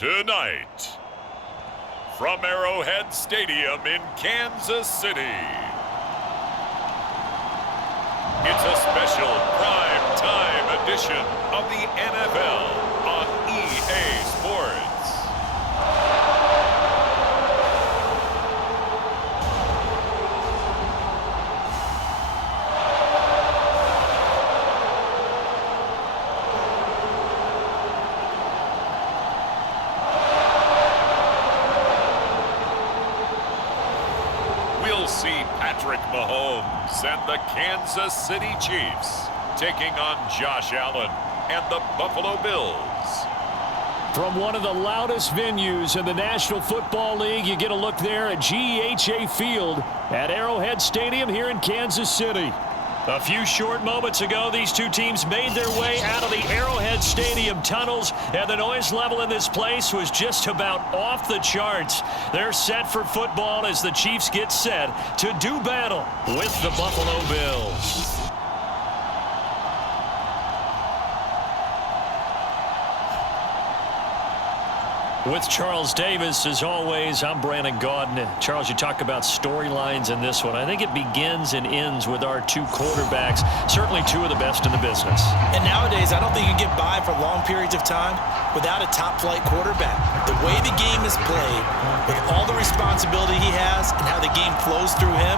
Tonight, from Arrowhead Stadium in Kansas City, it's a special prime time edition of the NFL on EA Sports. We'll see Patrick Mahomes and the Kansas City Chiefs taking on Josh Allen and the Buffalo Bills. From one of the loudest venues in the National Football League, you get a look there at GEHA Field at Arrowhead Stadium here in Kansas City. A few short moments ago, these two teams made their way out of the Arrowhead Stadium tunnels, and the noise level in this place was just about off the charts. They're set for football as the Chiefs get set to do battle with the Buffalo Bills. With Charles Davis, as always, I'm Brandon Gaudin. Charles, you talk about storylines in this one. I think it begins and ends with our two quarterbacks, certainly two of the best in the business. And nowadays, I don't think you can get by for long periods of time without a top-flight quarterback. The way the game is played, with all the responsibility he has and how the game flows through him,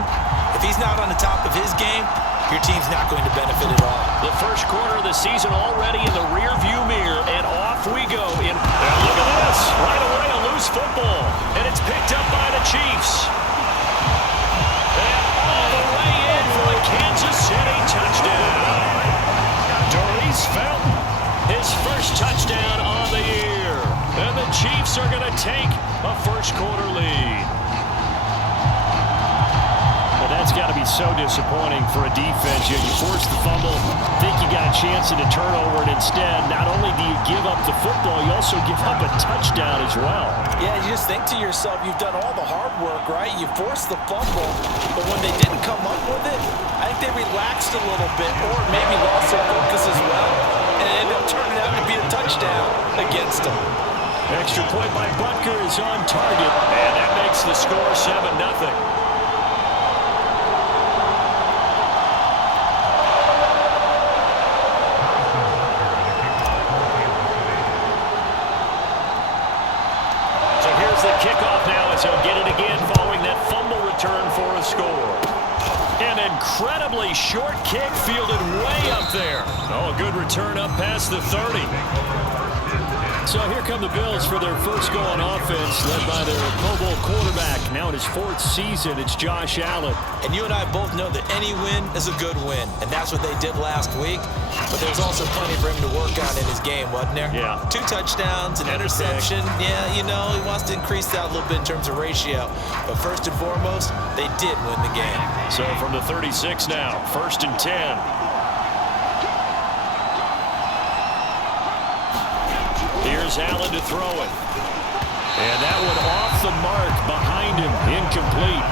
if he's not on the top of his game, your team's not going to benefit at all. The first quarter of the season already in the rear-view mirror, and off we go. And look at this. Right away, a loose football, and it's picked up by the Chiefs. And all the way in for a Kansas City touchdown. Doris Felton, his first touchdown on the year. And the Chiefs are going to take a first-quarter lead. That's got to be so disappointing for a defense. You force the fumble, think you got a chance at a turnover, and instead, not only do you give up the football, you also give up a touchdown as well. Yeah, you just think to yourself, you've done all the hard work, right? You forced the fumble, but when they didn't come up with it, I think they relaxed a little bit, or maybe lost their focus as well, and it ended up turning out to be a touchdown against them. Extra point by Butker is on target, and that makes the score 7-0. The kickoff now as he'll get it again following that fumble return for a score. An incredibly short kick fielded way up there. Oh, a good return up past the 30. So here come the Bills for their first go on offense, led by their Pro Bowl quarterback, now in his fourth season. It's Josh Allen. And you and I both know that any win is a good win, and that's what they did last week. But there's also plenty for him to work on in his game, wasn't there? Yeah. 2 touchdowns, an interception. Yeah, you know, he wants to increase that a little bit in terms of ratio. But first and foremost, they did win the game. So from the 36 now, 1st and 10. Here's Allen to throw it. And that one off the mark behind him, incomplete.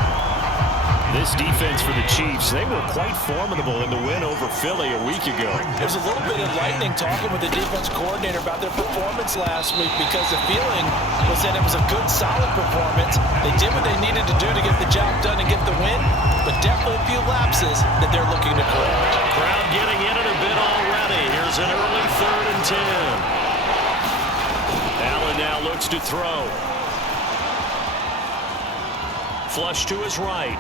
This defense for the Chiefs, they were quite formidable in the win over Philly a week ago. There's a little bit enlightening talking with the defense coordinator about their performance last week, because the feeling was that it was a good, solid performance. They did what they needed to do to get the job done and get the win, but definitely a few lapses that they're looking to correct. Crowd getting in it a bit already. Here's an early 3rd and 10. Allen now looks to throw. Flush to his right.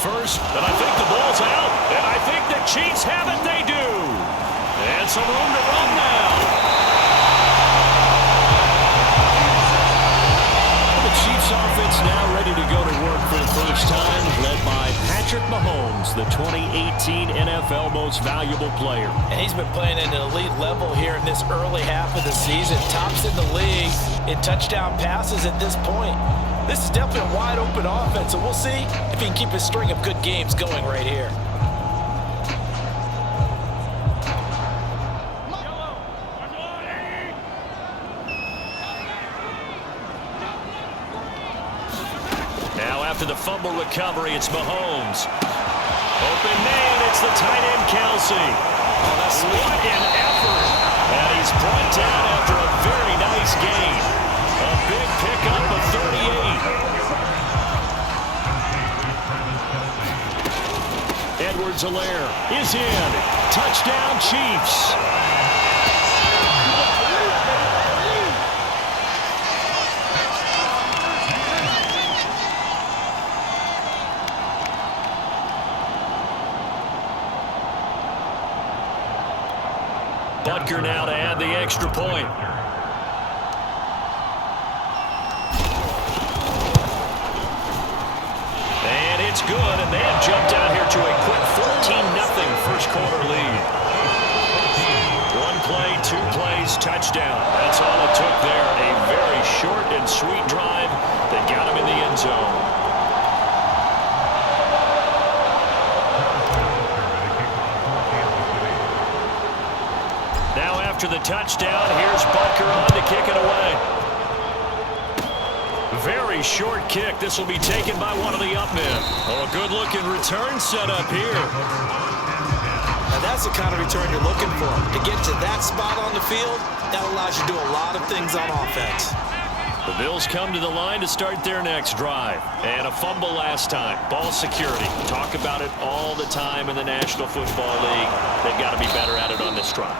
First, and I think the ball's out. And I think the Chiefs have it. They do. And some room to run now. The Chiefs offense now ready to go to work for the first time, led by Patrick Mahomes, the 2018 NFL Most Valuable Player. And he's been playing at an elite level here in this early half of the season. Tops in the league in touchdown passes at this point. This is definitely a wide-open offense, and we'll see if he can keep his string of good games going right here. Now after the fumble recovery, it's Mahomes. Open man, it's the tight end Kelsey. Oh, what an effort. And he's brought down after a very nice gain. Edwards-Helaire is in. Touchdown, Chiefs. Butker now to add the extra point. And it's good, and they have jumped out here to a quick 14-0 first quarter lead. One play, two plays, touchdown. That's all it took there. A very short and sweet drive that got him in the end zone. After the touchdown, here's Butker on to kick it away. Very short kick. This will be taken by one of the up men. Oh, a good-looking return set up here. Now that's the kind of return you're looking for. To get to that spot on the field, that allows you to do a lot of things on offense. The Bills come to the line to start their next drive. And a fumble last time. Ball security. Talk about it all the time in the National Football League. They've got to be better at it on this drive.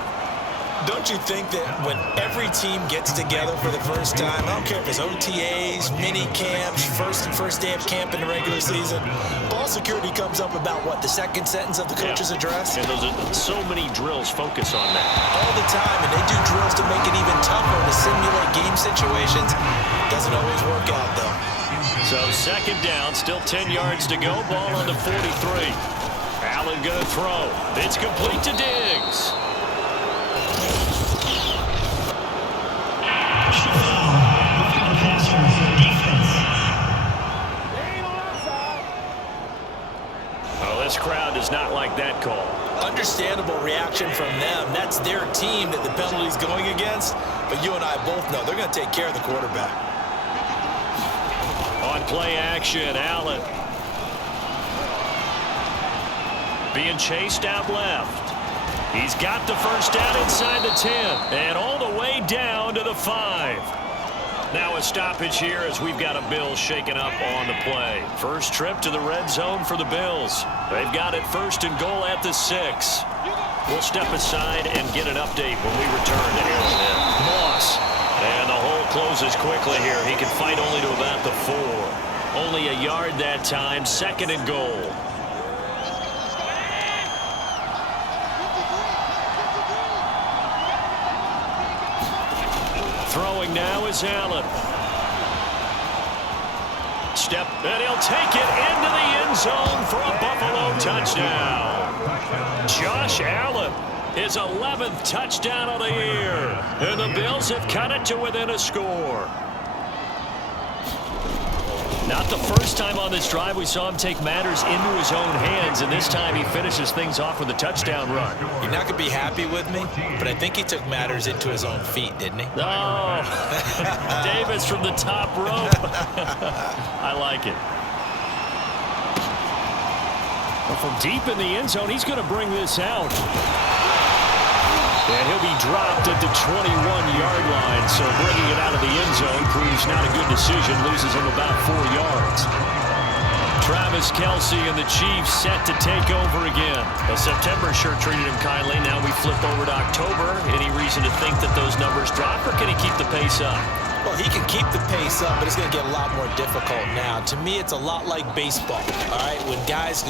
Don't you think that when every team gets together for the first time, I don't care if it's OTAs, mini camps, first day of camp in the regular season, ball security comes up about what, the second sentence of the coach's address? And those are so many drills focus on that. All the time, and they do drills to make it even tougher to simulate game situations. Doesn't always work out, though. So second down, still 10 yards to go, ball on the 43. Allen gonna throw. It's complete to Diggs. This crowd does not like that call. Understandable reaction from them. That's their team that the penalty's going against. But you and I both know they're going to take care of the quarterback. On play action, Allen. Being chased out left. He's got the first down inside the 10. And all the way down to the 5. Now a stoppage here as we've got a Bills shaken up on the play. First trip to the red zone for the Bills. They've got it first and goal at the 6. We'll step aside and get an update when we return to Arrowhead. Moss. And the hole closes quickly here. He can fight only to about the 4. Only a yard that time. Second and goal. Throwing now is Allen. Step, and he'll take it into the end zone for a Buffalo touchdown. Josh Allen, his 11th touchdown of the year. And the Bills have cut it to within a score. Not the first time on this drive we saw him take matters into his own hands, and this time he finishes things off with a touchdown run. You're not going to be happy with me, but I think he took matters into his own feet, didn't he? Oh, Davis from the top rope. I like it. Well, from deep in the end zone, he's going to bring this out. And he'll be dropped at the 21-yard line, so bringing it out of the end zone proves not a good decision, loses him about 4 yards. Travis Kelce and the Chiefs set to take over again. Well, September sure treated him kindly. Now we flip over to October. Any reason to think that those numbers drop, or can he keep the pace up? Well, he can keep the pace up, but it's going to get a lot more difficult now. To me, it's a lot like baseball, all right? When guys,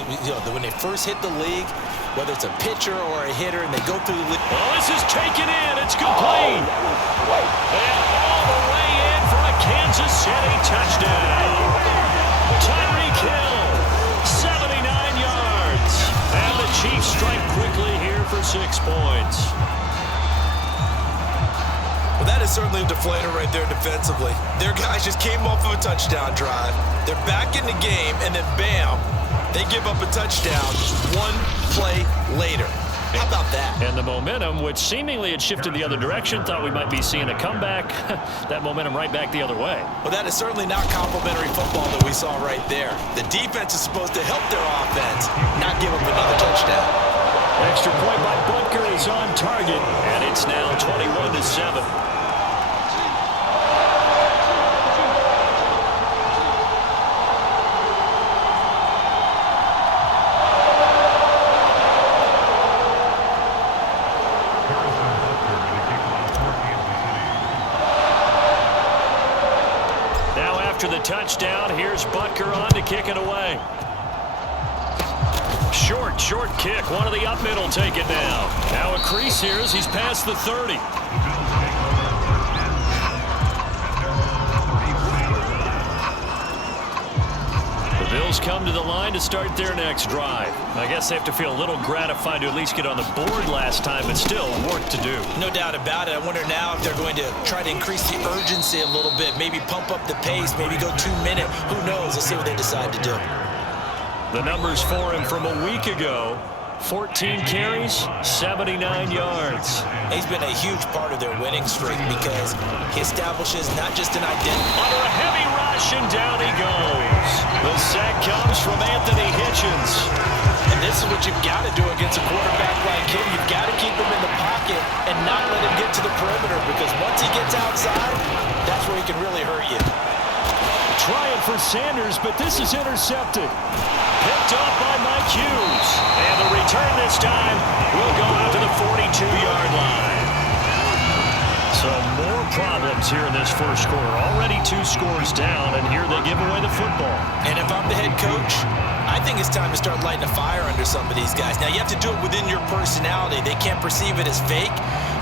when they first hit the league, whether it's a pitcher or a hitter, and they go through the league. Oh, this is taken in. It's complete. And all the way in for a Kansas City touchdown. Tyreek Hill, 79 yards. And the Chiefs strike quickly here for 6 points. Well, that is certainly a deflator right there defensively. Their guys just came off of a touchdown drive. They're back in the game, and then bam, they give up a touchdown one play later. How about that? And the momentum, which seemingly had shifted the other direction, thought we might be seeing a comeback. That momentum right back the other way. Well, that is certainly not complimentary football that we saw right there. The defense is supposed to help their offense, not give up another touchdown. Extra point by Butker is on target, and it's now 21-7. after the touchdown, here's Butker on to kick it away. Short kick. One of the up middle take it down. Now a crease here as he's past the 30. The Bills come to the line to start their next drive. I guess they have to feel a little gratified to at least get on the board last time, but still work to do. No doubt about it. I wonder now if they're going to try to increase the urgency a little bit, maybe pump up the pace, maybe go 2 minute. Who knows? Let's see what they decide to do. The numbers for him from a week ago: 14 carries, 79 yards. He's been a huge part of their winning streak because he establishes not just an identity. Under a heavy rush, and down he goes. The sack comes from Anthony Hitchens. And this is what you've got to do against a quarterback like him. You've got to keep him in the pocket and not let him get to the perimeter, because once he gets outside, that's where he can really hurt you. Trying for Sanders, but this is intercepted. Picked up by Mike Hughes. And the return this time will go out to the 42-yard line. So more problems here in this first quarter. Already 2 scores down, and here they give away the football. And if I'm the head coach, I think it's time to start lighting a fire under some of these guys. Now, you have to do it within your personality. They can't perceive it as fake.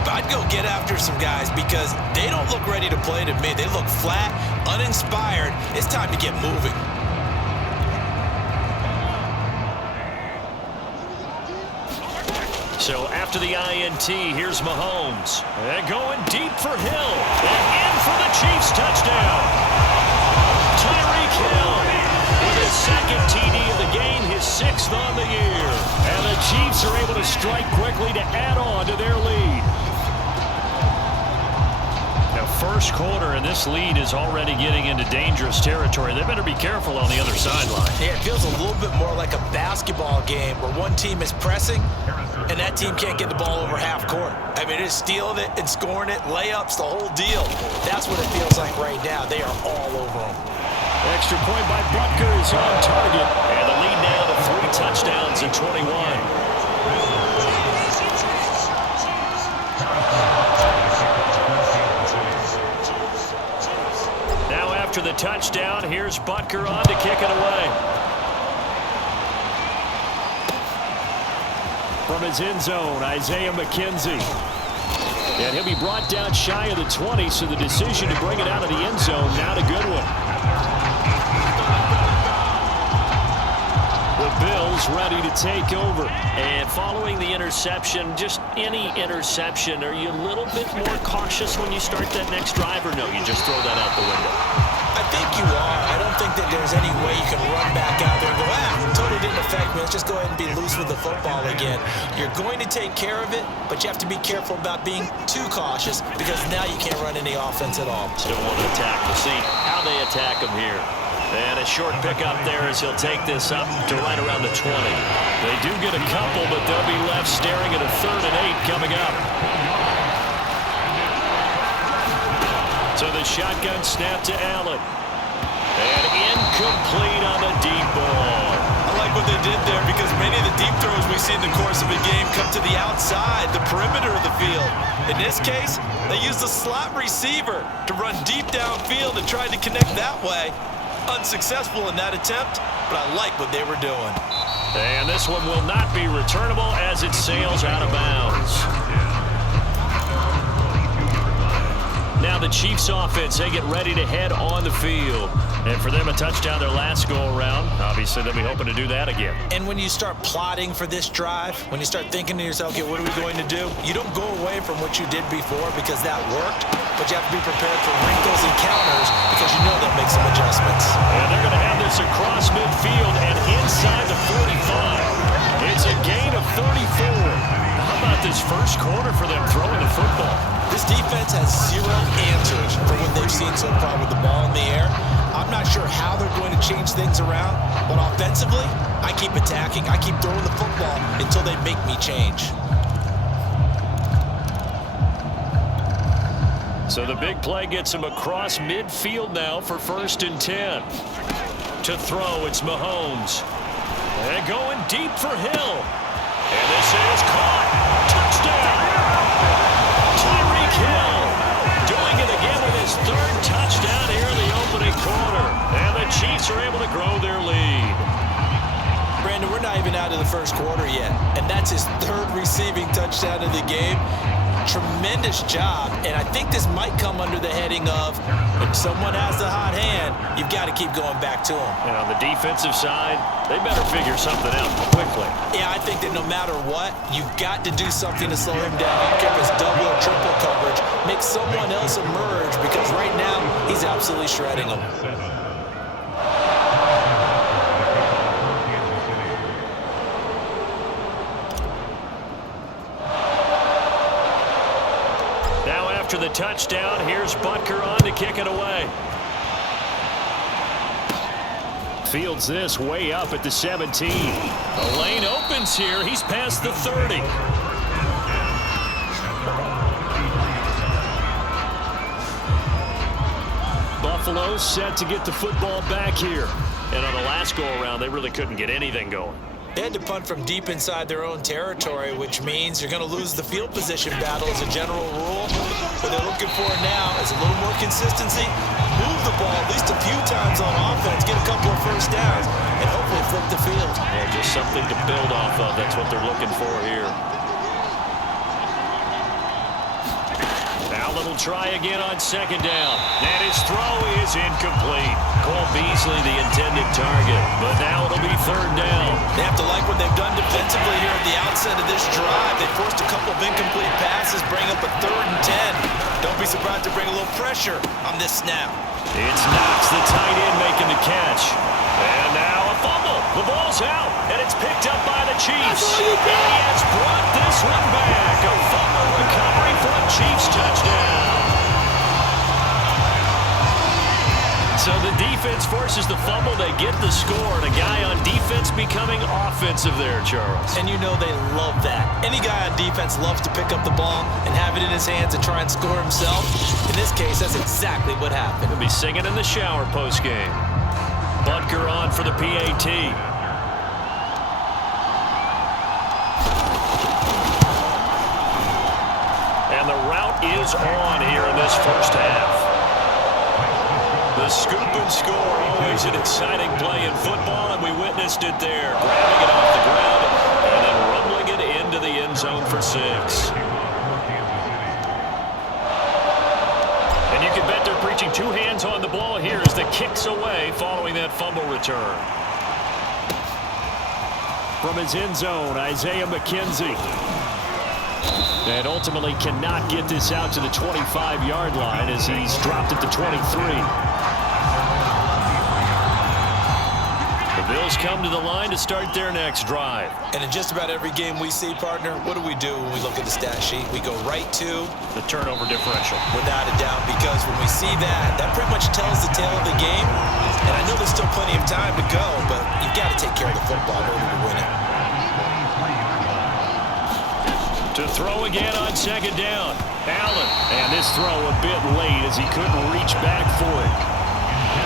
But I'd go get after some guys because they don't look ready to play to me. They look flat, uninspired. It's time to get moving. So after the INT, here's Mahomes. And going deep for Hill. And in for the Chiefs touchdown. Tyreek Hill with his second TD of the game, his 6th on the year. And the Chiefs are able to strike quickly to add on to their lead. Now, first quarter, and this lead is already getting into dangerous territory. They better be careful on the other sideline. Yeah, it feels a little bit more like a basketball game where one team is pressing and that team can't get the ball over half court. I mean, it's stealing it and scoring it, layups, the whole deal. That's what it feels like right now. They are all over them. Extra point by Butker is on target. And the lead now to 3 touchdowns and 21. Now after the touchdown, here's Butker on to kick it away. From his end zone, Isaiah McKenzie. And he'll be brought down shy of the 20, so the decision to bring it out of the end zone, not a good one. The Bills ready to take over. And following the interception, just any interception, are you a little bit more cautious when you start that next drive, or no, you just throw that out the window? I think you are. I don't think that there's any way you can run back out there and go, totally didn't affect me. Let's just go ahead and be loose with the football again. You're going to take care of it, but you have to be careful about being too cautious because now you can't run any offense at all. Still want to attack. We'll see how they attack him here. And a short pickup there as he'll take this up to right around the 20. They do get a couple, but they'll be left staring at a 3rd and 8 coming up. So the shotgun snap to Allen. And incomplete on the deep ball. I like what they did there because many of the deep throws we see in the course of a game come to the outside, the perimeter of the field. In this case, they used the slot receiver to run deep downfield and tried to connect that way. Unsuccessful in that attempt, but I like what they were doing. And this one will not be returnable as it sails out of bounds. Now the Chiefs offense, they get ready to head on the field. And for them, a touchdown their last go-around. Obviously, they'll be hoping to do that again. And when you start plotting for this drive, when you start thinking to yourself, okay, what are we going to do? You don't go away from what you did before because that worked, but you have to be prepared for wrinkles and counters because you know they'll make some adjustments. And they're going to have this across midfield and inside the 45. It's a gain of 34. How about this first quarter for them throwing the football? This defense has 0 answers for what they've seen so far with the ball in the air. I'm not sure how they're going to change things around, but offensively, I keep attacking. I keep throwing the football until they make me change. So the big play gets him across midfield now for 1st and 10. To throw, it's Mahomes. And going deep for Hill. And this is caught. Touchdown. Tyreek Hill doing it again with his 3rd touchdown here in the opening quarter. Chiefs are able to grow their lead. Brandon, we're not even out of the first quarter yet, and that's his third receiving touchdown of the game. Tremendous job, and I think this might come under the heading of if someone has the hot hand, you've got to keep going back to him. And on the defensive side, they better figure something out quickly. Yeah, I think that no matter what, you've got to do something to slow him down. I don't care if it's double or triple coverage. Make someone else emerge, because right now, he's absolutely shredding them. After the touchdown, here's Butker on to kick it away. Fields this way up at the 17. The lane opens here. He's past the 30. Buffalo set to get the football back here. And on the last go-around, they really couldn't get anything going. They had to punt from deep inside their own territory, which means you're going to lose the field position battle as a general rule. What they're looking for now is a little more consistency, move the ball at least a few times on offense, get a couple of first downs, and hopefully flip the field. Yeah, just something to build off of. That's what they're looking for here. Allen will try again on second down. And his throw is incomplete. Cole Beasley the intended target, but now it'll be third down. They have to like what they've done defensively here at the outset of this drive. They forced a couple of incomplete passes, bring up a 3rd and 10. Don't be surprised to bring a little pressure on this snap. It's Knox, the tight end, making the catch. And now a fumble. The ball's out, and it's picked up by the Chiefs. And he has brought this one back. A fumble recovery for a Chiefs touchdown. So the defense forces the fumble. They get the score, and a guy on defense becoming offensive there, Charles. And you know they love that. Any guy on defense loves to pick up the ball and have it in his hands and try and score himself. In this case, that's exactly what happened. He'll be singing in the shower postgame. Butker on for the PAT. And the route is on here in this first half. The scoop and score, always an exciting play in football, and we witnessed it there. Grabbing it off the ground and then rumbling it into the end zone for 6. And you can bet they're preaching 2 hands on the ball here as the kick's away following that fumble return. From his end zone, Isaiah McKenzie. And ultimately cannot get this out to the 25-yard line as he's dropped at the 23. The Bills come to the line to start their next drive. And in just about every game we see, partner, what do we do when we look at the stat sheet? We go right to the turnover differential. Without a doubt, because when we see that, that pretty much tells the tale of the game. And I know there's still plenty of time to go, but you've got to take care of the football in order to win it. To throw again on second down. Allen. And this throw a bit late as he couldn't reach back for it.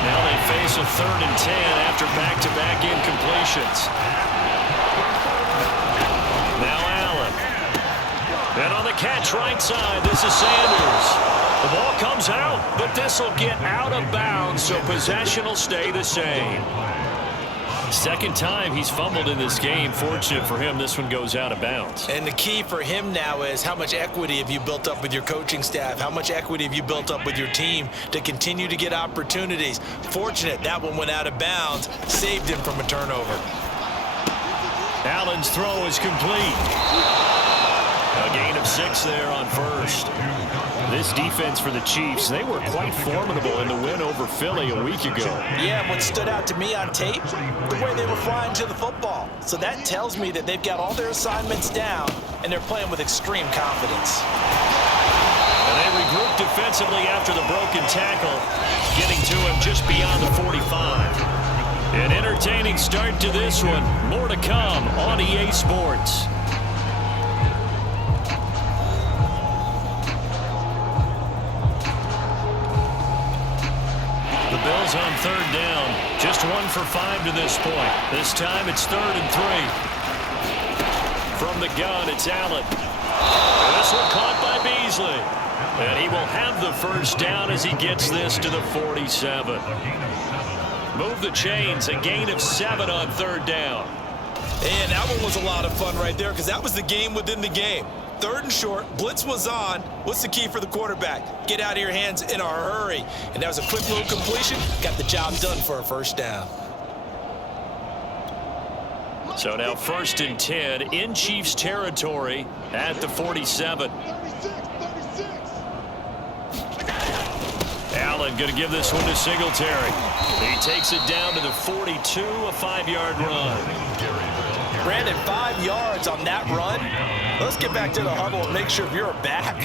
Now they face a 3rd and 10 after back-to-back incompletions. Now Allen. And on the catch right side, this is Sanders. The ball comes out, but this will get out of bounds, so possession will stay the same. Second time he's fumbled in this game. Fortunate for him, this one goes out of bounds. And the key for him now is how much equity have you built up with your coaching staff? How much equity have you built up with your team to continue to get opportunities? Fortunate that one went out of bounds, saved him from a turnover. Allen's throw is complete. A gain of 6 there on first. This defense for the Chiefs, they were quite formidable in the win over Philly a week ago. Yeah, and what stood out to me on tape, the way they were flying to the football. So that tells me that they've got all their assignments down, and they're playing with extreme confidence. And they regrouped defensively after the broken tackle, getting to him just beyond the 45. An entertaining start to this one. More to come on EA Sports. Bills on 3rd down. Just 1 for 5 to this point. This time it's 3rd and 3. From the gun, it's Allen. This one caught by Beasley. And he will have the first down as he gets this to the 47. Move the chains, a gain of 7 on 3rd down. And that one was a lot of fun right there because that was the game within the game. 3rd and short, blitz was on. What's the key for the quarterback? Get out of your hands in a hurry. And that was a quick little completion. Got the job done for a 1st down. So now 1st and 10 in Chiefs territory at the 47. Allen going to give this one to Singletary. He takes it down to the 42, a 5-yard run. Brandon, 5 yards on that run. Let's get back to the huddle and make sure if you're back,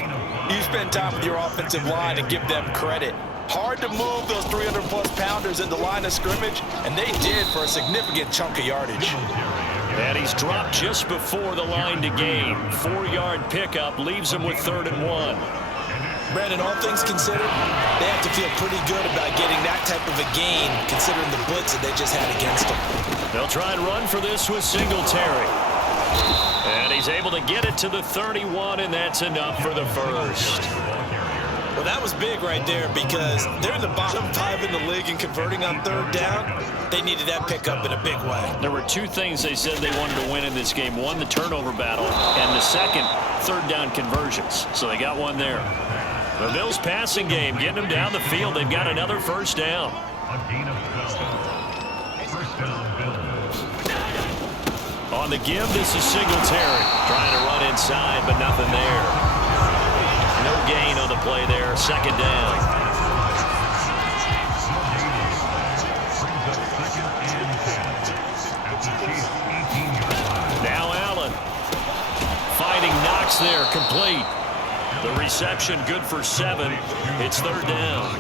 you spend time with your offensive line and give them credit. Hard to move those 300-plus pounders in the line of scrimmage, and they did for a significant chunk of yardage. And he's dropped just before the line to gain. 4-yard pickup leaves him with 3rd and 1. Brandon, all things considered, they have to feel pretty good about getting that type of a gain considering the blitz that they just had against them. They'll try and run for this with Singletary. And he's able to get it to the 31, and that's enough for the 1st. Well, that was big right there because they're in the bottom 5 in the league and converting on 3rd down. They needed that pickup in a big way. There were 2 things they said they wanted to win in this game. One, the turnover battle, and the second, 3rd down conversions. So they got one there. The Bills passing game, getting them down the field. They've got another 1st down. On the give, this is Singletary. Trying to run inside, but nothing there. No gain on the play there. 2nd down. Now Allen. Finding Knox there, complete. The reception good for 7. It's 3rd down.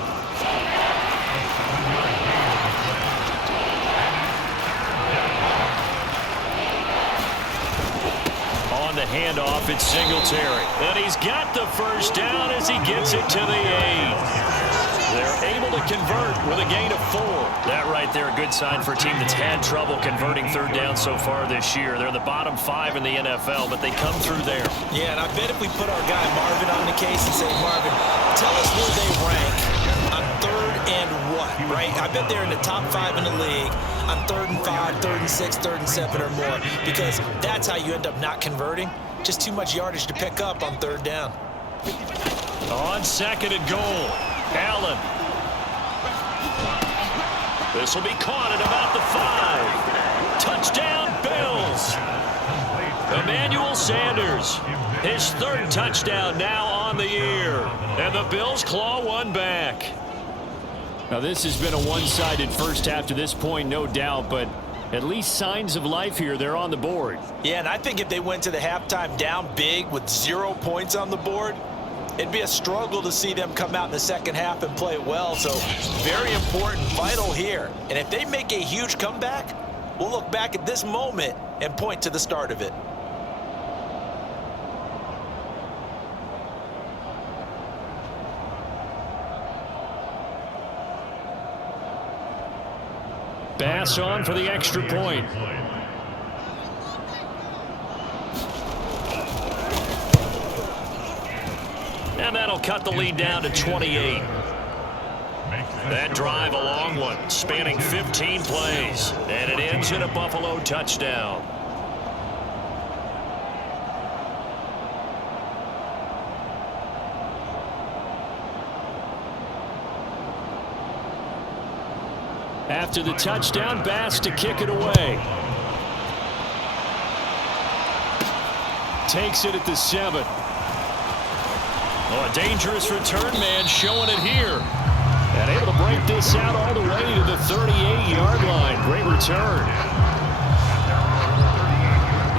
On the handoff, it's Singletary. And he's got the 1st down as he gets it to the 8. They're able to convert with a gain of 4. That right there, a good sign for a team that's had trouble converting 3rd down so far this year. They're the bottom 5 in the NFL, but they come through there. Yeah, and I bet if we put our guy Marvin on the case and say, Marvin, tell us where they rank on 3rd and what, right? I bet they're in the top 5 in the league on 3rd and 5, 3rd and 6, 3rd and 7 or more, because that's how you end up not converting. Just too much yardage to pick up on 3rd down. On 2nd and goal, Allen. This will be caught at about the 5. Touchdown, Bills. Emmanuel Sanders, his 3rd touchdown now on the year. And the Bills claw one back. Now, this has been a one-sided first half to this point, no doubt, but at least signs of life here. They're on the board. Yeah, and I think if they went to the halftime down big with 0 points on the board, it'd be a struggle to see them come out in the second half and play well. So very important, vital here. And if they make a huge comeback, we'll look back at this moment and point to the start of it. Pass on for the extra point. And that'll cut the lead down to 28. That drive, a long one, spanning 15 plays. And it ends in a Buffalo touchdown. After the touchdown, Bass to kick it away. Takes it at the 7. Oh, a dangerous return man showing it here. And able to break this out all the way to the 38-yard line. Great return.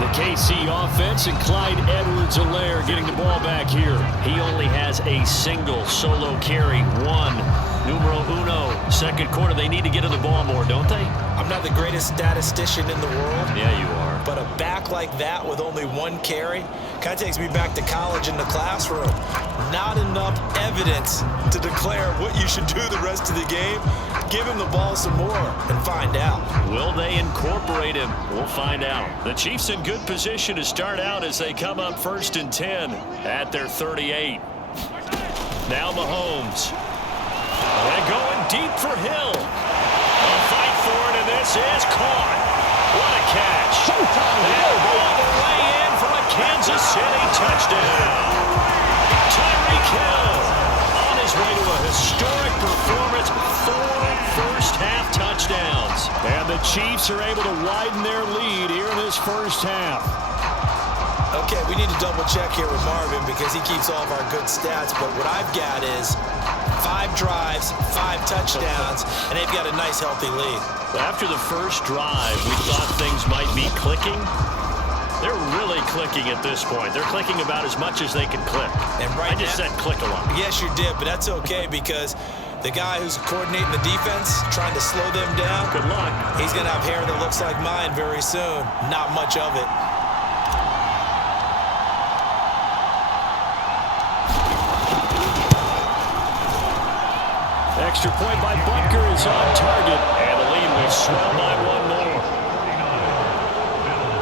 The KC offense and Clyde Edwards-Helaire getting the ball back here. He only has a single solo carry. 1. Numero uno. 2nd quarter, they need to get to the ball more, don't they? I'm not the greatest statistician in the world. Yeah, you are. But a back like that with only 1 carry kind of takes me back to college in the classroom. Not enough evidence to declare what you should do the rest of the game. Give him the ball some more and find out. Will they incorporate him? We'll find out. The Chiefs in good position to start out as they come up 1st and 10 at their 38. Now Mahomes. And going deep for Hill. A This is caught. What a catch. And all the way in for a Kansas City touchdown. Tyreek Hill on his way to a historic performance. 4 first-half touchdowns. And the Chiefs are able to widen their lead here in this first half. Okay, we need to double check here with Marvin because he keeps all of our good stats. But what I've got is 5 drives, 5 touchdowns, and they've got a nice, healthy lead. After the first drive, we thought things might be clicking. They're really clicking at this point. They're clicking about as much as they can click. And right I just said click a lot. Yes, you did, but that's okay because the guy who's coordinating the defense, trying to slow them down, good luck. He's going to have hair that looks like mine very soon. Not much of it. Extra point by Butker is on target, and the lead will swell by 1 more.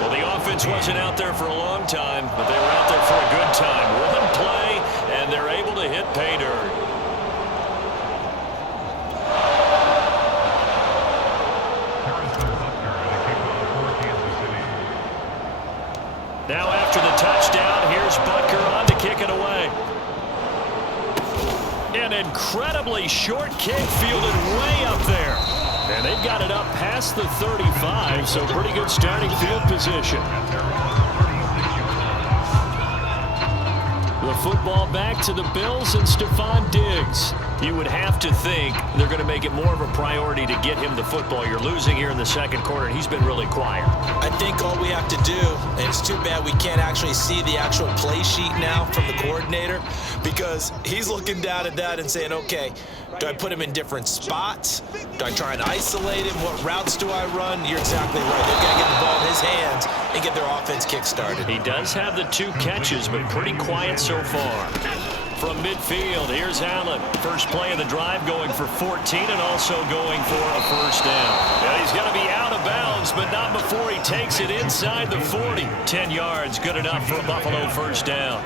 Well, the offense wasn't out there for a long time, but they were out there for a good time. Run play, and they're able to hit pay dirt. Now after the touchdown, here's Butker on to kick it away. An incredibly short kick fielded way up there. And they've got it up past the 35, so pretty good starting field position. The football back to the Bills and Stephon Diggs. You would have to think they're going to make it more of a priority to get him the football. You're losing here in the second quarter, and he's been really quiet. I think all we have to do, and it's too bad we can't actually see the actual play sheet now from the coordinator, because he's looking down at that and saying, okay, do I put him in different spots? Do I try and isolate him? What routes do I run? You're exactly right. They've got to get the ball in his hands and get their offense kick-started. He does have the 2 catches, but pretty quiet so far. From midfield, here's Allen. First play of the drive going for 14 and also going for a first down. Yeah, he's going to be out of bounds, but not before he takes it inside the 40. 10 yards, good enough for a Buffalo first down.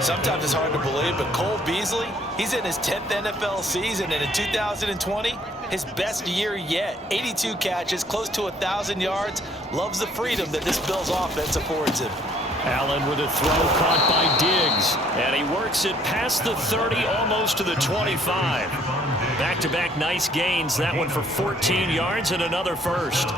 Sometimes it's hard to believe, but Cole Beasley, he's in his 10th NFL season, and in 2020, his best year yet. 82 catches, close to 1,000 yards. Loves the freedom that this Bills offense affords him. Allen with a throw caught by Diggs. And he works it past the 30, almost to the 25. Back-to-back nice gains. That one for 14 yards and another first.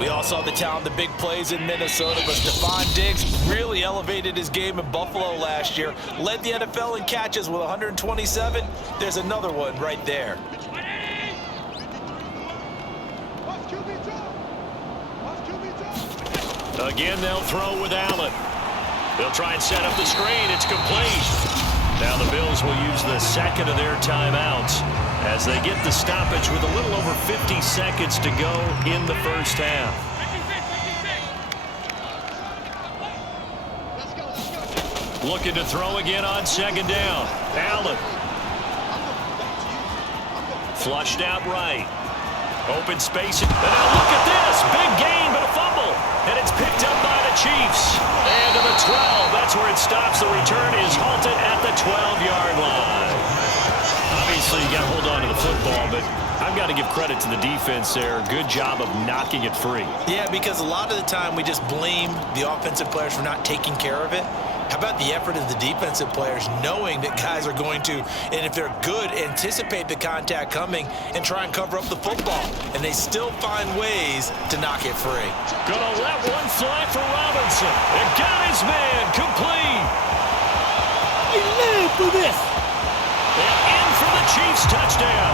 We all saw the talent, the big plays in Minnesota, but Stephon Diggs really elevated his game in Buffalo last year. Led the NFL in catches with 127. There's another one right there. Again, they'll throw with Allen. They'll try and set up the screen. It's complete. Now the Bills will use the second of their timeouts as they get the stoppage with a little over 50 seconds to go in the first half. Looking to throw again on second down. Allen. Flushed out right. Open space. And now look at this. Big gain, but a fumble. And it's picked up by the Chiefs. And to the 12. That's where it stops. The return is halted at the 12-yard line. Obviously, you got to hold on to the football, but I've got to give credit to the defense there. Good job of knocking it free. Yeah, because a lot of the time we just blame the offensive players for not taking care of it. How about the effort of the defensive players knowing that guys are going to, and if they're good, anticipate the contact coming and try and cover up the football. And they still find ways to knock it free. Gonna let one fly for Robinson. And got his man complete. You live for this. And in for the Chiefs touchdown.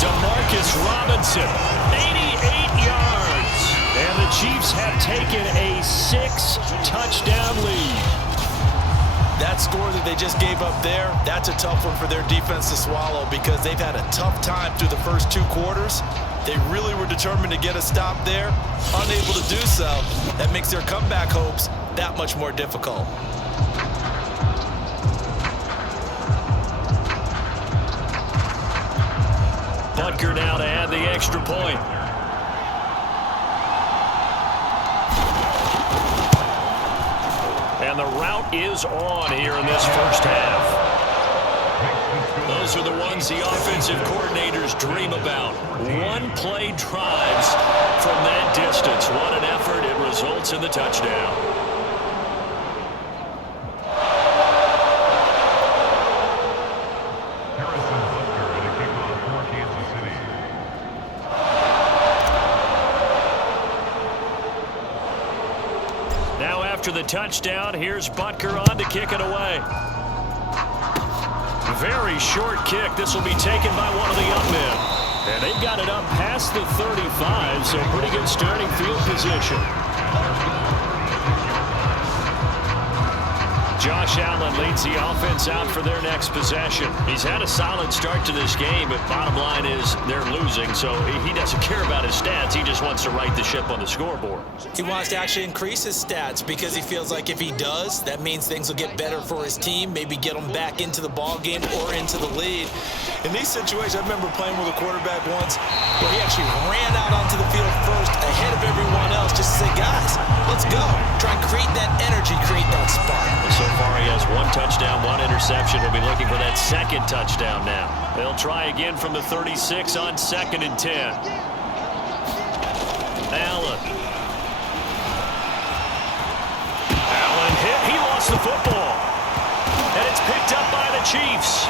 DeMarcus Robinson, 88 yards. And the Chiefs have taken a 6-touchdown lead. That score that they just gave up there, that's a tough one for their defense to swallow because they've had a tough time through the first 2 quarters. They really were determined to get a stop there, unable to do so. That makes their comeback hopes that much more difficult. Butker now to add the extra point. And the route is on here in this first half. Those those are the ones the offensive coordinators dream about. One-play drives from that distance. What an effort. It results in the touchdown. Now after the touchdown, here's Butker on to kick it away. Very short kick. This will be taken by one of the young men. And they've got it up past the 35, so pretty good starting field position. Josh Allen leads the offense out for their next possession. He's had a solid start to this game, but bottom line is they're losing, so he doesn't care about his stats. He just wants to right the ship on the scoreboard. He wants to actually increase his stats because he feels like if he does, that means things will get better for his team, maybe get them back into the ball game or into the lead. In these situations, I remember playing with a quarterback once where he actually ran out onto the field first ahead of everyone else just to say, guys, let's go. Try and create that energy, create that spark. So far, he has one touchdown, one interception. He'll be looking for that second touchdown now. They'll try again from the 36 on 2nd and 10. Allen hit. He lost the football. And it's picked up by the Chiefs.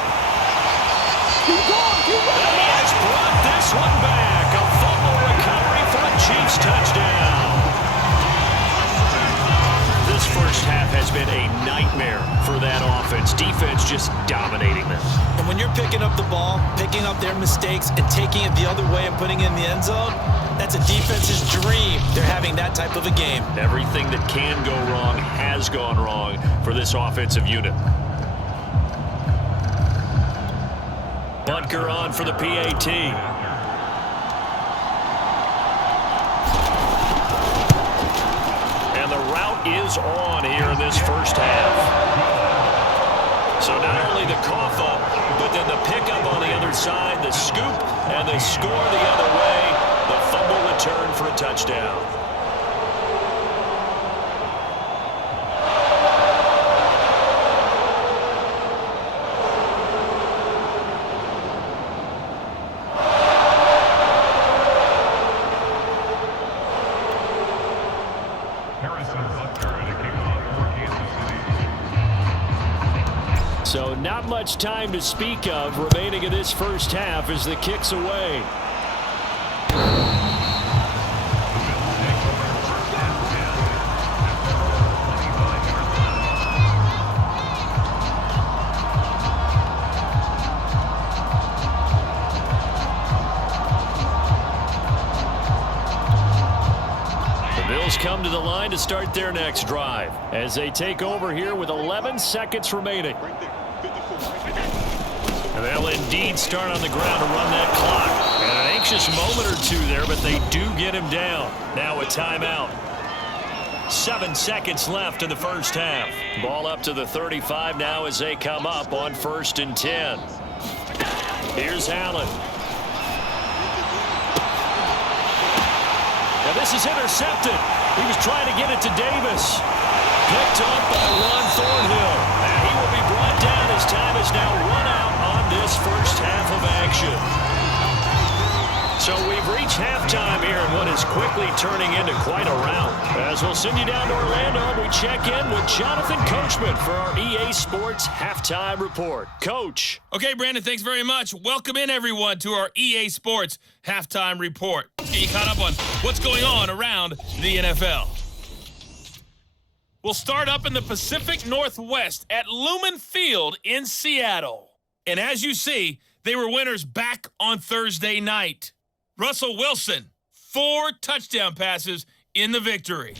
And he has brought this one back. A fumble recovery for a Chiefs touchdown. This first half has been a nightmare for that offense. Defense just dominating them. And when you're picking up the ball, picking up their mistakes, and taking it the other way and putting it in the end zone, that's a defense's dream. They're having that type of a game. Everything that can go wrong has gone wrong for this offensive unit. Butker on for the PAT. And the route is on here in this first half. So not only the cough up, but then the pickup on the other side, the scoop, and the score the other way. The fumble return for a touchdown. So not much time to speak of remaining in this first half as the kick's away. Come to the line to start their next drive as they take over here with 11 seconds remaining. And they'll indeed start on the ground to run that clock. And an anxious moment or two there, but they do get him down. Now a timeout. 7 seconds left in the first half. Ball up to the 35 now as they come up on 1st and 10. Here's Allen. Now this is intercepted. He was trying to get it to Davis. Picked up by Ron Thornhill. And he will be brought down as time is now run out on this first half of action. So we've reached halftime here in what is quickly turning into quite a rout. As we'll send you down to Orlando, we check in with Jonathan Coachman for our EA Sports Halftime Report. Coach. Okay, Brandon, thanks very much. Welcome in, everyone, to our EA Sports Halftime Report. Let's get you caught up on what's going on around the NFL. We'll start up in the Pacific Northwest at Lumen Field in Seattle. And as you see, they were winners back on Thursday night. Russell Wilson, 4 touchdown passes in the victory.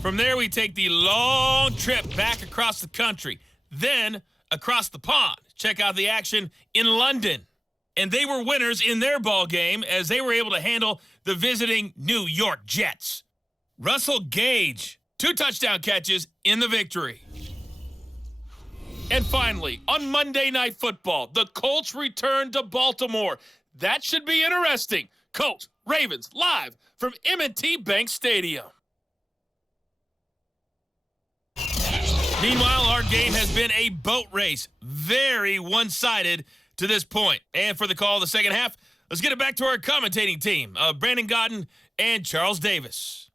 From there, we take the long trip back across the country, then across the pond. Check out the action in London. And they were winners in their ball game as they were able to handle the visiting New York Jets. Russell Gage, 2 touchdown catches in the victory. And finally, on Monday Night Football, the Colts return to Baltimore. That should be interesting. Colts, Ravens, live from M&T Bank Stadium. Meanwhile, our game has been a boat race. Very one-sided to this point. And for the call of the second half, let's get it back to our commentating team of Brandon Godden and Charles Davis.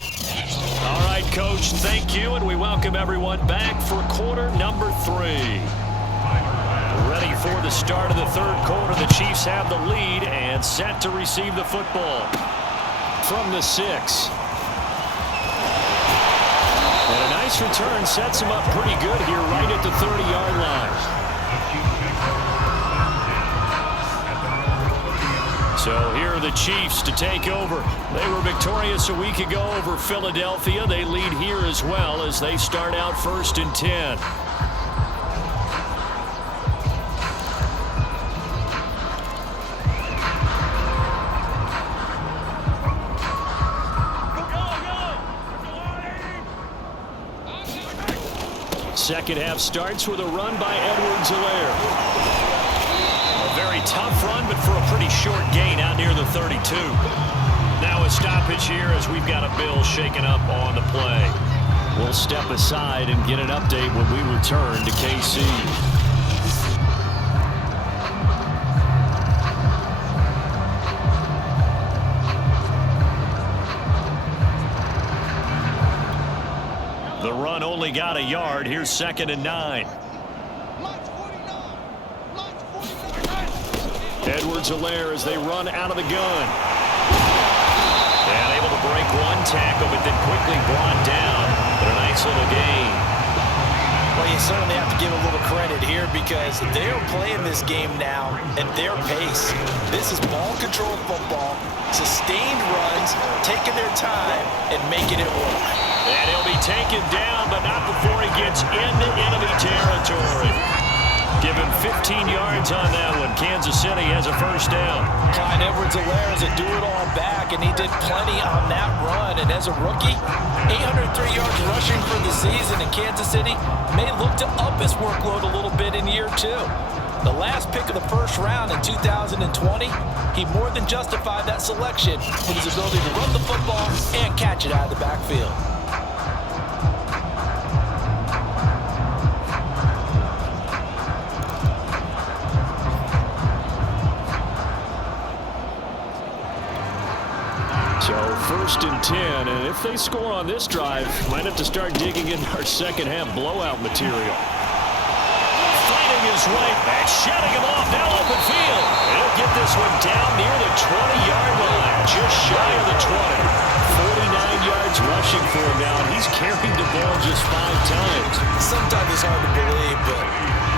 All right, Coach, thank you, and we welcome everyone back for quarter number 3. Ready for the start of the third quarter. The Chiefs have the lead and set to receive the football from the 6. And a nice return sets him up pretty good here right at the 30-yard line. So here are the Chiefs to take over. They were victorious a week ago over Philadelphia. They lead here as well as they start out 1st and 10. Second half starts with a run by Edwards-Helaire. A very tough run, but for a pretty short gain out near the 32. Now a stoppage here as we've got a Bill shaken up on the play. We'll step aside and get an update when we return to KC. The run only got a yard. Here's 2nd and 9. Edwards-Helaire as they run out of the gun. And able to break one tackle, but then quickly brought down. But a nice little gain. Well, you certainly have to give a little credit here because they're playing this game now at their pace. This is ball control football, sustained runs, taking their time, and making it work. And he'll be taken down, but not before he gets into enemy territory. Give him 15 yards on that one. Kansas City has a first down. Clyde Edwards-Helaire is a do-it-all back, and he did plenty on that run. And as a rookie, 803 yards rushing for the season, and Kansas City may look to up his workload a little bit in year 2. The last pick of the first round in 2020, he more than justified that selection with his ability to run the football and catch it out of the backfield. So 1st and 10, and if they score on this drive, might have to start digging in our second half blowout material. Fighting his way back, shutting him off, now open field. He'll get this one down near the 20-yard line, just shy of the 20. 49 yards rushing for him now, and he's carried the ball just 5 times. Sometimes it's hard to believe, but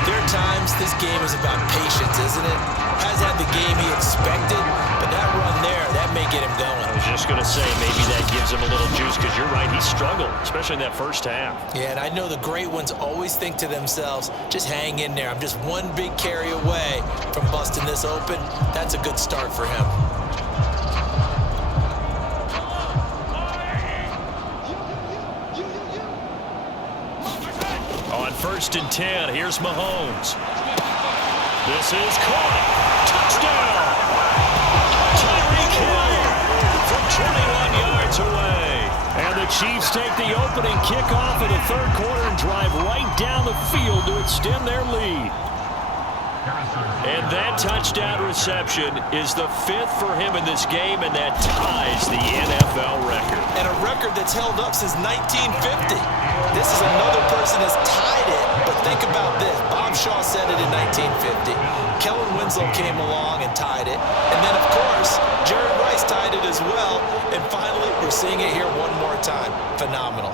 there are times this game is about patience, isn't it? Has had the game he expected, but that run there, that may get him going. I was just going to say, maybe that gives him a little juice, because you're right, he struggled, especially in that first half. Yeah, and I know the great ones always think to themselves, just hang in there. I'm just one big carry away from busting this open. That's a good start for him. On 1st and 10, here's Mahomes. This is caught. Touchdown! Tyreek Hill from 21 yards away. And the Chiefs take the opening kickoff of the third quarter and drive right down the field to extend their lead. And that touchdown reception is the 5th for him in this game, and that ties the NFL record. And a record that's held up since 1950. This is another person that's tied it, but think about this. Bob Shaw said it in 1950. Kellen Winslow came along and tied it. And then, of course, Jerry Rice tied it as well. And finally, we're seeing it here one more time. Phenomenal.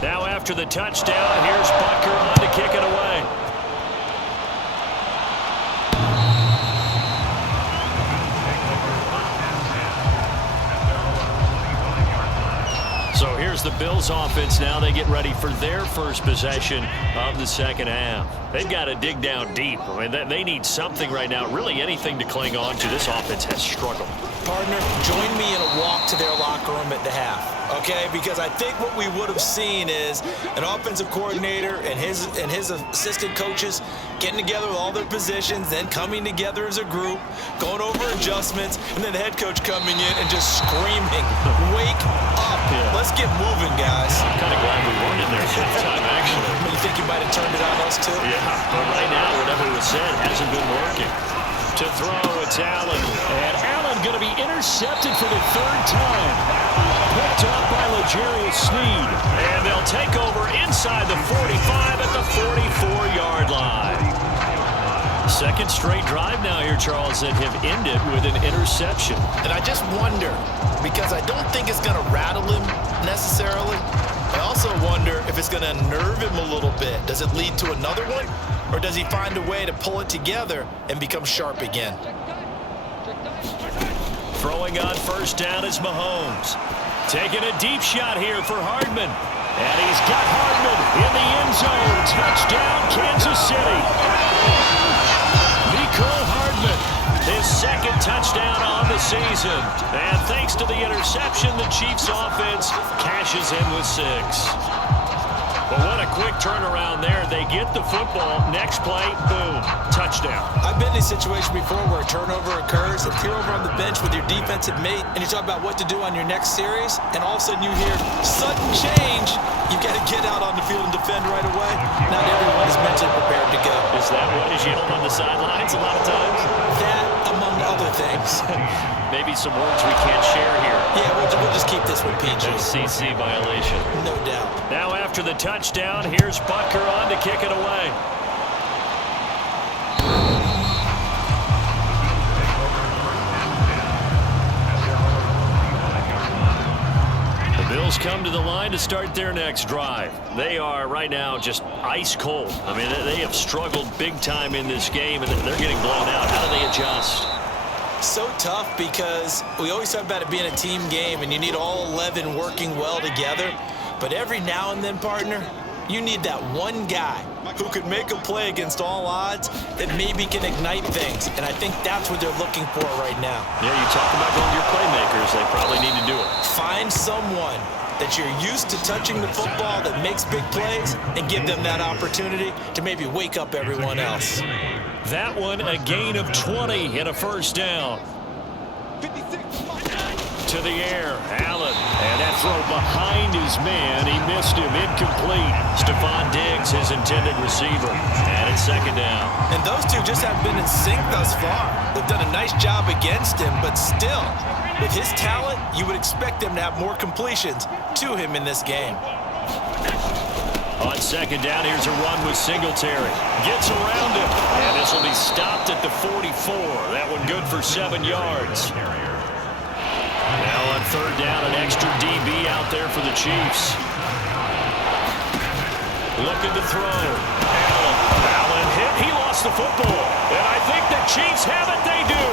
Now after the touchdown, here's Butker on to kick it away. So here's the Bills offense now. They get ready for their first possession of the second half. They've got to dig down deep. I mean, they need something right now, really anything to cling on to. This offense has struggled. Partner, join me in a walk to their locker room at the half, okay? Because I think what we would have seen is an offensive coordinator and his assistant coaches getting together with all their positions, then coming together as a group, going over adjustments, and then the head coach coming in and just screaming, "Wake up. Let's get moving, guys." I'm kind of glad we weren't in there at that time, actually. You think you might have turned it on us, too? Yeah, but right now, whatever was said hasn't been working. To throw, it's Allen. And Allen going to be intercepted for the third time. Picked up by L'Jarius Sneed. And they'll take over inside the 45 at the 44-yard line. Second straight drive now here, Charles, that have ended with an interception. And I just wonder, because I don't think it's going to rattle him necessarily, I also wonder if it's going to unnerve him a little bit. Does it lead to another one? Or does he find a way to pull it together and become sharp again? Throwing on first down is Mahomes. Taking a deep shot here for Hardman. And he's got Hardman in the end zone. Touchdown, Kansas City. Nicole Hardman, his second touchdown on the season. And thanks to the interception, the Chiefs offense cashes in with 6. But what a quick turnaround there. They get the football. Next play, boom, touchdown. I've been in a situation before where a turnover occurs. If you're over on the bench with your defensive mate and you talk about what to do on your next series, and all of a sudden you hear sudden change, you've got to get out on the field and defend right away. Not everyone is mentally prepared to go. Is that what is yelled on the sidelines a lot of times? That, among other things. Maybe some words we can't share here. Yeah, we'll just keep this one PG. No CC violation. No doubt. Now after the touchdown, here's Butker on to kick it away. The Bills come to the line to start their next drive. They are right now just ice cold. I mean, they have struggled big time in this game, and they're getting blown out. How do they adjust? So tough because we always talk about it being a team game and you need all 11 working well together. But every now and then, partner, you need that one guy who could make a play against all odds that maybe can ignite things. And I think that's what they're looking for right now. Yeah, you talk about going to your playmakers. They probably need to do it. Find someone that you're used to touching the football that makes big plays and give them that opportunity to maybe wake up everyone else. That one, a gain of 20 and a first down. To the air, Allen. And that throw behind his man. He missed him, incomplete. Stephon Diggs, his intended receiver. And it's second down. And those two just haven't been in sync thus far. They've done a nice job against him, but still, with his talent, you would expect them to have more completions to him in this game. On second down, here's a run with Singletary. Gets around him. And this will be stopped at the 44. That one good for 7 yards. Now on third down, an extra DB out there for the Chiefs. Looking to throw. Allen hit. He lost the football. And I think the Chiefs have it. They do.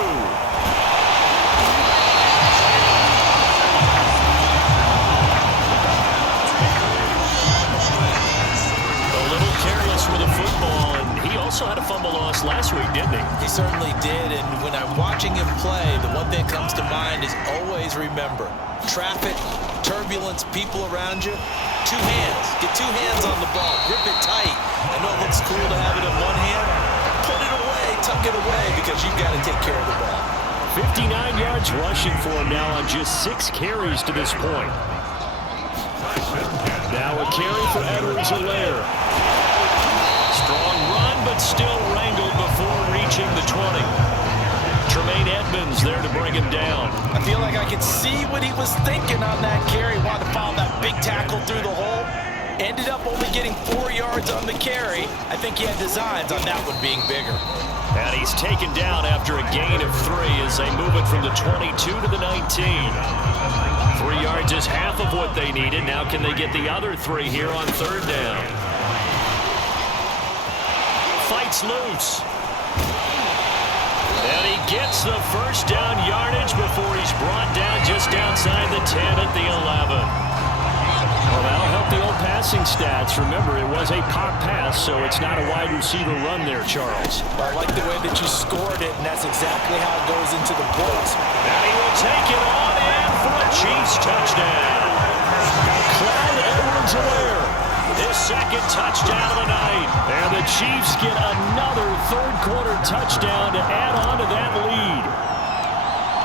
Careless with a football, and he also had a fumble loss last week, didn't he? He certainly did, and when I'm watching him play, the one thing that comes to mind is always remember, traffic, turbulence, people around you, 2 hands. Get 2 hands on the ball. Grip it tight. I know it looks cool to have it in one hand. Put it away, tuck it away, because you've got to take care of the ball. 59 yards rushing for him now on just 6 carries to this point. Now a carry for Edwards-Helaire. Strong run, but still wrangled before reaching the 20. Tremaine Edmonds there to bring him down. I feel like I could see what he was thinking on that carry. Wanted to follow that big tackle through the hole. Ended up only getting 4 yards on the carry. I think he had designs on that one being bigger. And he's taken down after a gain of 3 as they move it from the 22 to the 19. 3 yards is half of what they needed. Now can they get the other 3 here on third down? Fights loose. And he gets the first down yardage before he's brought down just outside the 10 at the 11. Well, that'll help the old pass passing stats, remember, it was a pop pass, so it's not a wide receiver run there, Charles. Well, I like the way that you scored it, and that's exactly how it goes into the books. And he will take it on in for a Chiefs touchdown. Clyde Edwards-Helaire, his second touchdown of the night. And the Chiefs get another third-quarter touchdown to add on to that lead.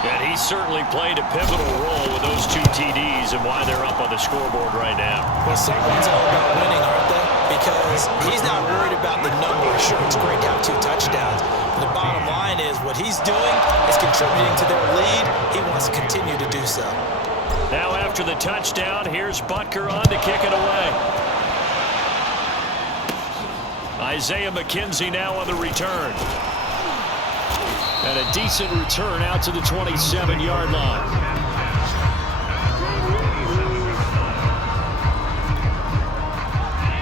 And he certainly played a pivotal role with those 2 TDs and why they're up on the scoreboard right now. Well, someone's all about winning, aren't they? Because he's not worried about the numbers. Sure, it's great to have 2 touchdowns. But the bottom line is what he's doing is contributing to their lead. He wants to continue to do so. Now after the touchdown, here's Butker on to kick it away. Isaiah McKenzie now on the return. And a decent return out to the 27-yard line.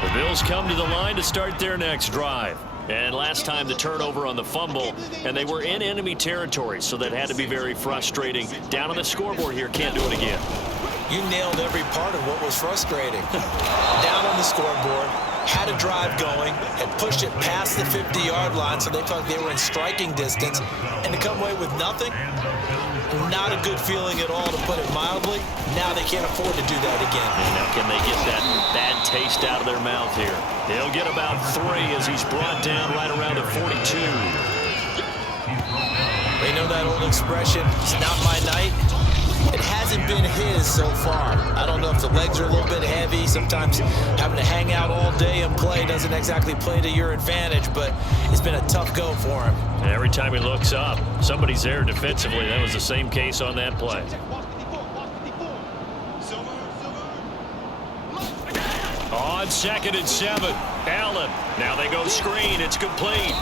The Bills come to the line to start their next drive. And last time the turnover on the fumble, and they were in enemy territory, so that had to be very frustrating. Down on the scoreboard here, can't do it again. You nailed every part of what was frustrating. Down on the scoreboard, had a drive going, had pushed it past the 50-yard line, so they felt they were in striking distance, and to come away with nothing, not a good feeling at all, to put it mildly. Now they can't afford to do that again. Now can they get that bad taste out of their mouth here? He'll get about 3 as he's brought down right around the 42. They know that old expression, it's not my night. It hasn't been his so far. I don't know if the legs are a little bit heavy. Sometimes having to hang out all day and play doesn't exactly play to your advantage, but it's been a tough go for him. And every time he looks up, somebody's there defensively. That was the same case on that play. On 2nd and 7, Allen. Now they go screen. It's complete.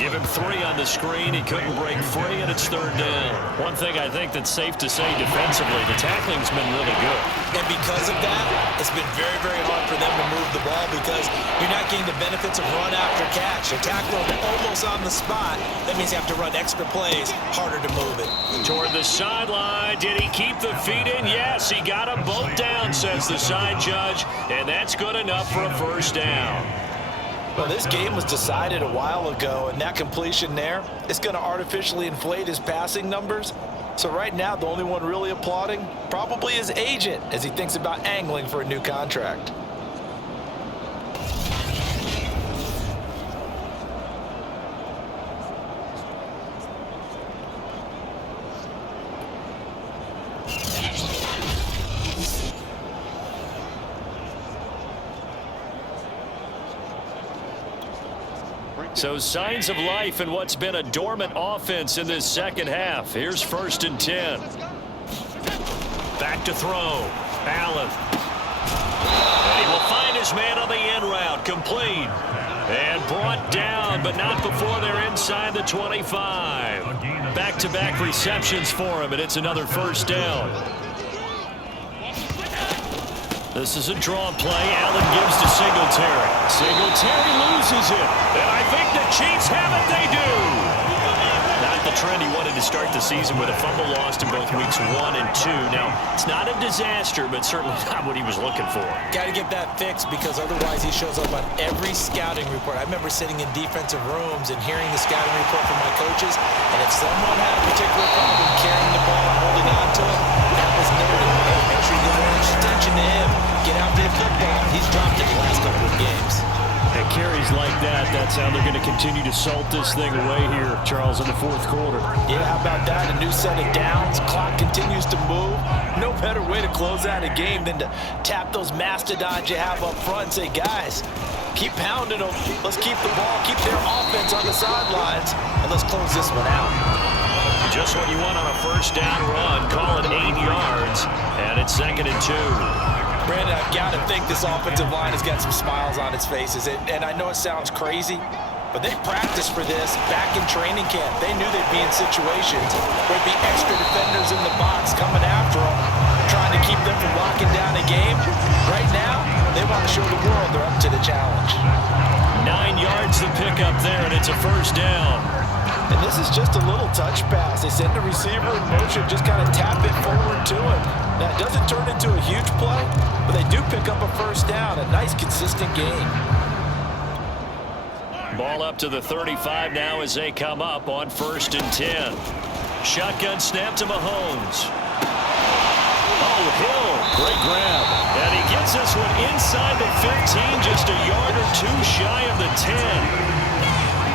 Give him 3 on the screen. He couldn't break free, and it's 3rd down. One thing I think that's safe to say defensively, the tackling's been really good. And because of that, it's been very, very hard for them to move the ball because you're not getting the benefits of run after catch. A tackle almost on the spot. That means you have to run extra plays, harder to move it. Toward the sideline. Did he keep the feet in? Yes, he got them both down, says the side judge, and that's good enough for a 1st down. Well, this game was decided a while ago, and that completion there is going to artificially inflate his passing numbers. So right now, the only one really applauding probably his agent as he thinks about angling for a new contract. So signs of life in what's been a dormant offense in this second half. Here's 1st and 10. Back to throw. Allen. And he will find his man on the end route. Complete. And brought down, but not before they're inside the 25. Back-to-back receptions for him, and it's another 1st down. This is a draw play. Allen gives to Singletary. Singletary loses it. And I think the Chiefs have it. They do. Not the trend he wanted to start the season with a fumble lost in both weeks 1 and 2. Now, it's not a disaster, but certainly not what he was looking for. Got to get that fixed because otherwise he shows up on every scouting report. I remember sitting in defensive rooms and hearing the scouting report from my coaches, and if someone had a particular problem carrying the ball and holding on to it, that was noted. Hey, make sure you give more attention to him. Get out there, football. He's dropped it the last couple of games. And carries like that, that's how they're going to continue to salt this thing away here, Charles, in the 4th quarter. Yeah, how about that? A new set of downs. Clock continues to move. No better way to close out a game than to tap those mastodons you have up front and say, guys, keep pounding them. Let's keep the ball, keep their offense on the sidelines, and let's close this one out. Just what you want on a 1st down run. Call it 8 yards, and it's 2nd and 2. Brandon, I've got to think this offensive line has got some smiles on its faces. And I know it sounds crazy, but they practiced for this back in training camp. They knew they'd be in situations where there'd be extra defenders in the box coming after them, trying to keep them from locking down a game. Right now, they want to show the world they're up to the challenge. 9 yards to pick up there, and it's a 1st down. And this is just a little touch pass. They send the receiver in motion, just kind of tap it forward to him. Now, it doesn't turn into a huge play, but they do pick up a first down. A nice, consistent game. Ball up to the 35 now as they come up on 1st and 10. Shotgun snap to Mahomes. Oh, Hill, great grab. And he gets this one inside the 15, just a yard or two shy of the 10.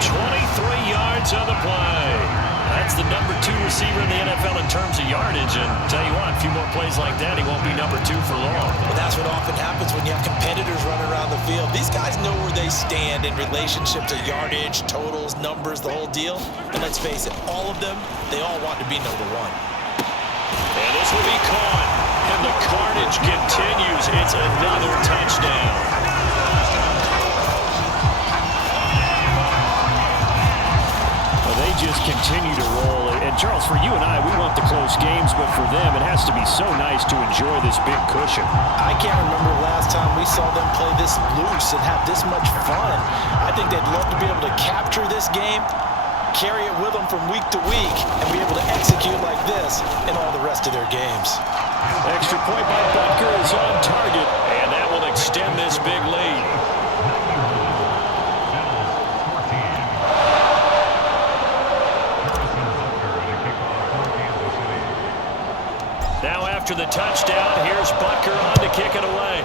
23 yards on the play. That's the number 2 receiver in the NFL in terms of yardage. And tell you what, a few more plays like that, he won't be number 2 for long. Well, that's what often happens when you have competitors running around the field. These guys know where they stand in relationship to yardage, totals, numbers, the whole deal. And let's face it, all of them, they all want to be number 1. And this will be caught. And the carnage continues. It's another touchdown. They just continue to roll. And, Charles, for you and I, we want the close games, but for them, it has to be so nice to enjoy this big cushion. I can't remember the last time we saw them play this loose and have this much fun. I think they'd love to be able to capture this game, carry it with them from week to week, and be able to execute like this in all the rest of their games. Extra point by Butker is on target, and that will extend this big lead. Now after the touchdown, here's Butker on to kick it away.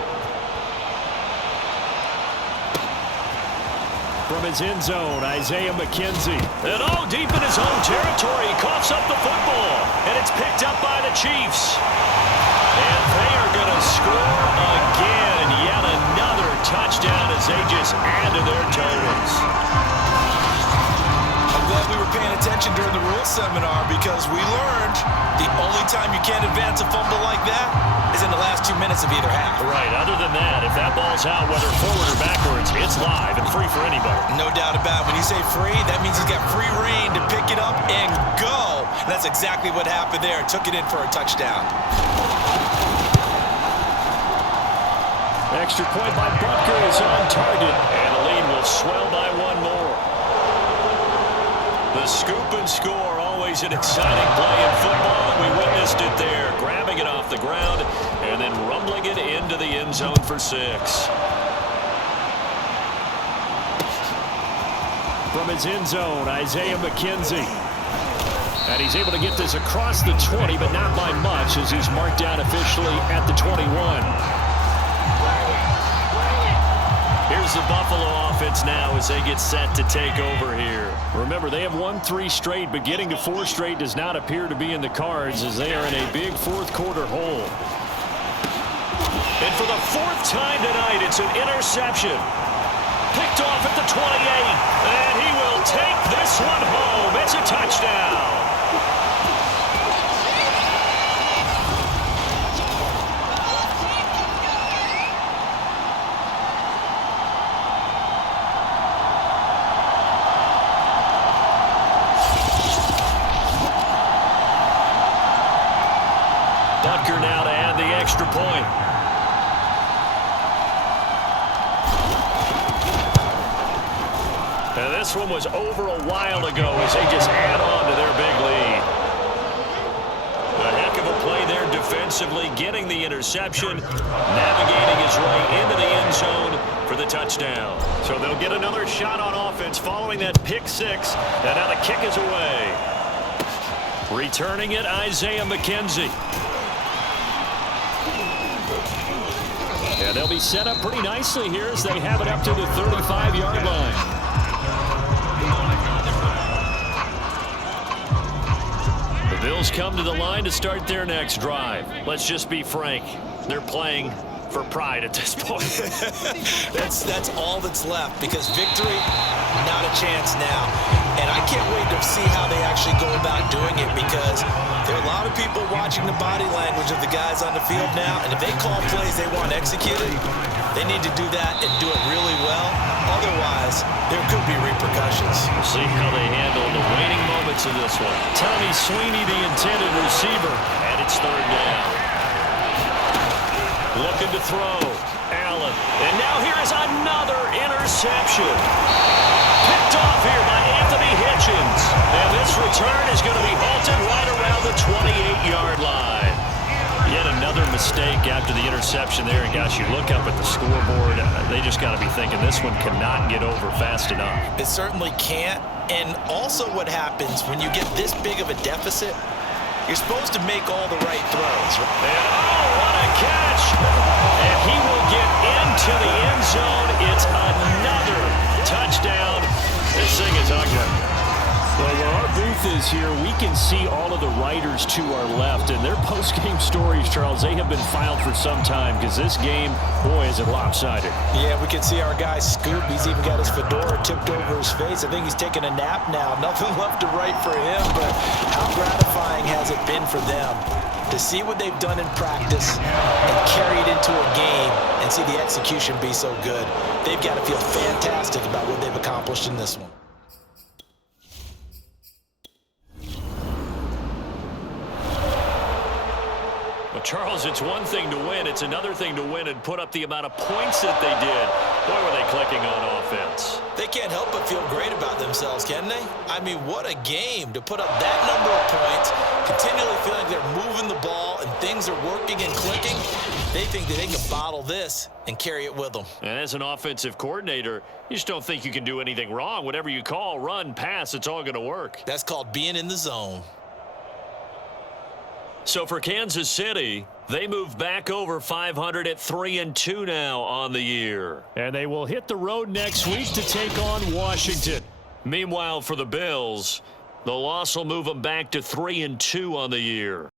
From his end zone, Isaiah McKenzie. And deep in his own territory, he coughs up the football. And it's picked up by the Chiefs. And they are going to score again. Yet another touchdown as they just add to their totals. I'm glad we were paying attention during the rules seminar because we learned the only time you can't advance a fumble like that is in the last 2 minutes of either half. Right. Other than that, if that ball's out, whether forward or backwards, it's live and free for anybody. No doubt about it. When you say free, that means he's got free reign to pick it up and go. And that's exactly what happened there. Took it in for a touchdown. Extra point by Butker is on target, and the lead will swell by 1 more. The scoop and score, always an exciting play in football, and we witnessed it there, grabbing it off the ground and then rumbling it into the end zone for 6. From his end zone, Isaiah McKenzie. And he's able to get this across the 20, but not by much, as he's marked down officially at the 21. Here's the Buffalo offense now as they get set to take over here. Remember, they have won 3 straight, but getting to 4 straight does not appear to be in the cards as they are in a big 4th quarter hole. And for the 4th time tonight, it's an interception. Picked off at the 28, and he will take this one home. It's a touchdown. Butker now to add the extra point. And this one was over a while ago as they just add on to their big lead. A heck of a play there defensively, getting the interception, navigating his way into the end zone for the touchdown. So they'll get another shot on offense following that pick 6. And now the kick is away. Returning it, Isaiah McKenzie. And they'll be set up pretty nicely here as they have it up to the 35-yard line. The Bills come to the line to start their next drive. Let's just be frank. They're playing for pride at this point. That's all that's left because victory, not a chance now. And I can't wait to see how they actually go about doing it because there are a lot of people watching the body language of the guys on the field now, and if they call plays they want executed, they need to do that and do it really well. Otherwise, there could be repercussions. We'll see how they handle the waning moments of this one. Tommy Sweeney, the intended receiver, and it's 3rd down. Looking to throw. Allen. And now here is another interception. Picked off here by Anthony Hitchens. And this return is going to be halted right around the 28-yard line. Yet another mistake mistake after the interception there. And, gosh, you look up at the scoreboard. They just got to be thinking this one cannot get over fast enough. It certainly can't. And also what happens when you get this big of a deficit, you're supposed to make all the right throws. And, oh, what a catch. And he will get into the end zone. It's another touchdown. This thing is ugly. Well, where our booth is here, we can see all of the writers to our left. And their post-game stories, Charles, they have been filed for some time because this game, boy, is it lopsided. Yeah, we can see our guy Scoop. He's even got his fedora tipped over his face. I think he's taking a nap now. Nothing left to write for him, but how gratifying has it been for them to see what they've done in practice and carry it into a game and see the execution be so good. They've got to feel fantastic about what they've accomplished in this one. Charles, it's one thing to win. It's another thing to win and put up the amount of points that they did. Boy, were they clicking on offense. They can't help but feel great about themselves, can they? I mean, what a game to put up that number of points, continually feeling they're moving the ball and things are working and clicking. They think that they can bottle this and carry it with them. And as an offensive coordinator, you just don't think you can do anything wrong. Whatever you call, run, pass, it's all going to work. That's called being in the zone. So for Kansas City, they move back over 500 at 3-2 now on the year. And they will hit the road next week to take on Washington. Meanwhile, for the Bills, the loss will move them back to 3-2 on the year.